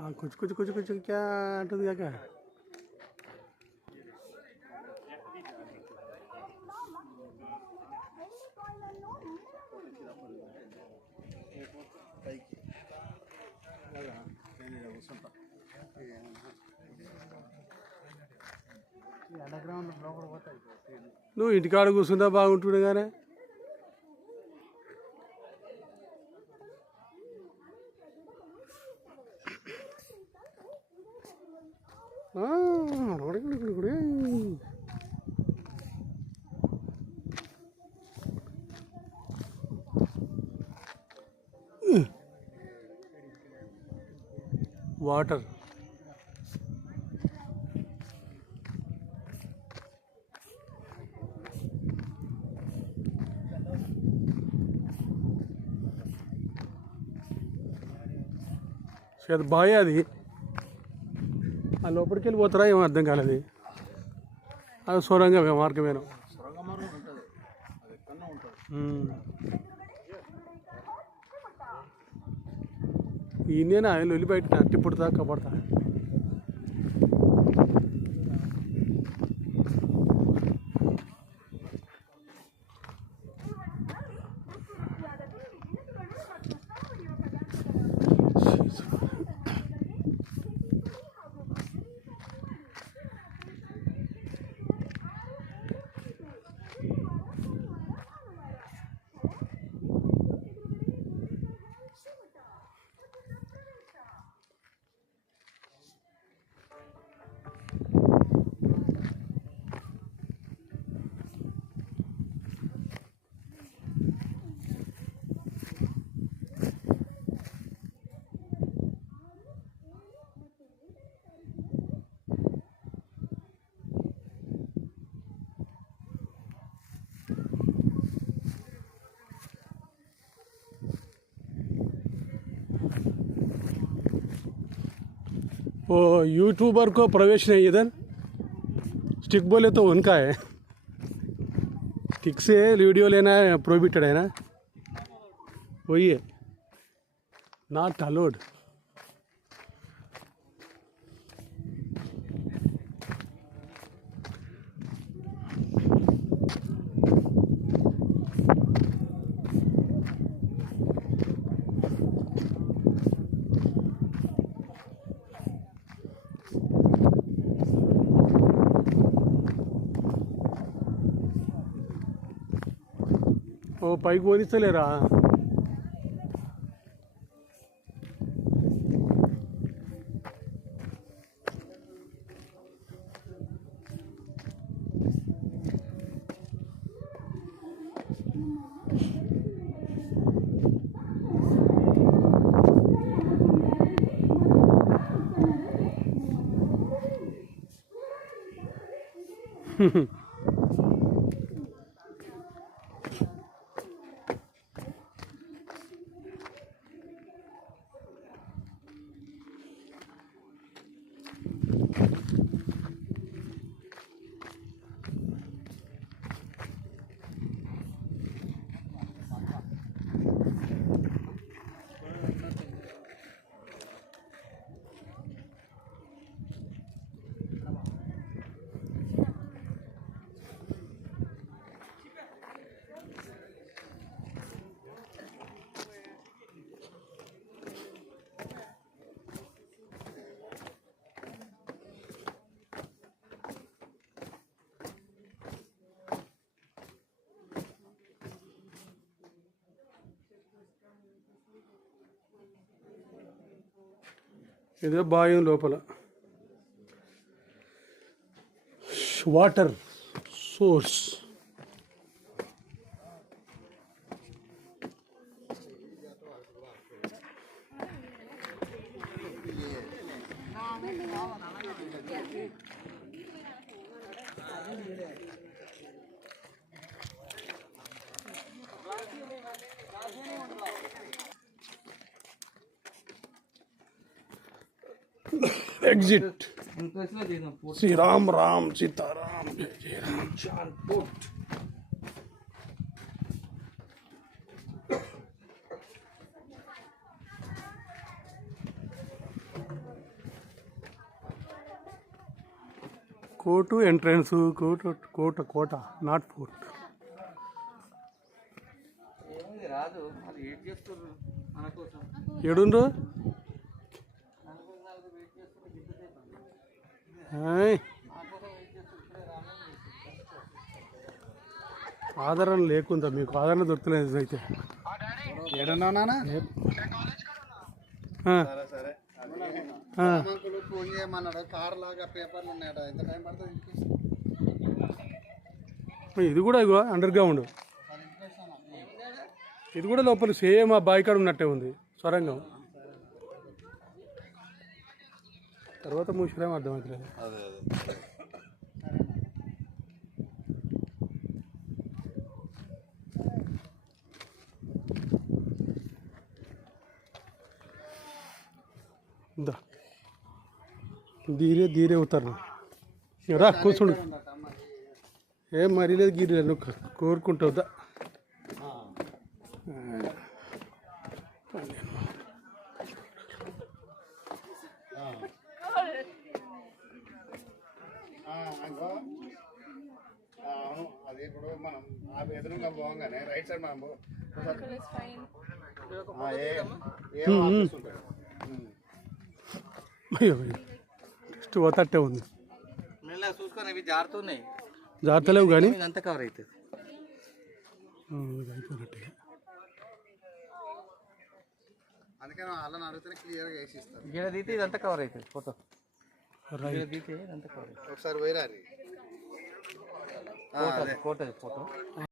हाँ कुछ कुछ कुछ कुछ क्या अंటుంది क्या నువ్వు ఇంటికాడ కూర్చుందా బాగుంటుండే కానీ వాటర్ బాయ్ అది ఆ లోపలికి వెళ్ళిపోతారా ఏమో అర్థం కాలేదు అది సొరంగ మార్గమేనా ఈయనేనా ఆయన వెళ్ళి బయట అట్టి పుడతా కపడతా वो यूट्यूबर को प्रवेश नहीं इधर स्टिक बोले तो उनका है स्टिक से वीडियो लेना है प्रोहिबिटेड है ना वही है नॉट अलाउड ఓ పైకి పోనిస్తలేరా ఇదే బాయం లోపల water source exit Shri Ram Ram Sitaram जय जय राम కోర్టు ఎంట్రన్స్ కోట నాట్ ఫోర్ట్. ఏడుండ్రు ఆదరణ లేకుందా మీకు? ఆదరణ దొరుకుతలేదు అయితే. ఏడున్నా నాన్న? ఫోన్ చేయమన్నాడు. కార్ లాగా పేపర్లు ఉన్నాయట. ఎంత టైం పడుతుంది? ఇది కూడా ఇగో అండర్ గ్రౌండ్. ఇది కూడా లోపల సేమ్ ఆ బావి కాడ ఉన్నట్టే ఉంది సొరంగం. తర్వాత మూసిరేమో అర్థమవుతలేదు. ధీరే ధీరే అవుతారు. రా కూర్చుండు. ఏం మరీ లేదు గీరే నువ్వు కోరుకుంటావుదా? అది ఇప్పుడు మనం ఆ ఎదురుగా పోగానే రైట్ సైడ్ మనం జస్ట్ పోతట్టే ఉంది. చూసుకొని ఇవి జారుతున్నాయి. జాగ్రత్తలేవు కానీ ఇదంతా కవర్ అవుతుంది. అయిపోయినట్టుగా. అందుకని వాళ్ళని అడిగితే క్లియర్గా వేసి ఇస్తారు. గిడ తీస్తే ఇదంతా కవర్ అవుతుంది. Photo right. తీస్తే ఇదంతా కవర్ అవుతుంది. ఒకసారి పోయిరా ఫోటో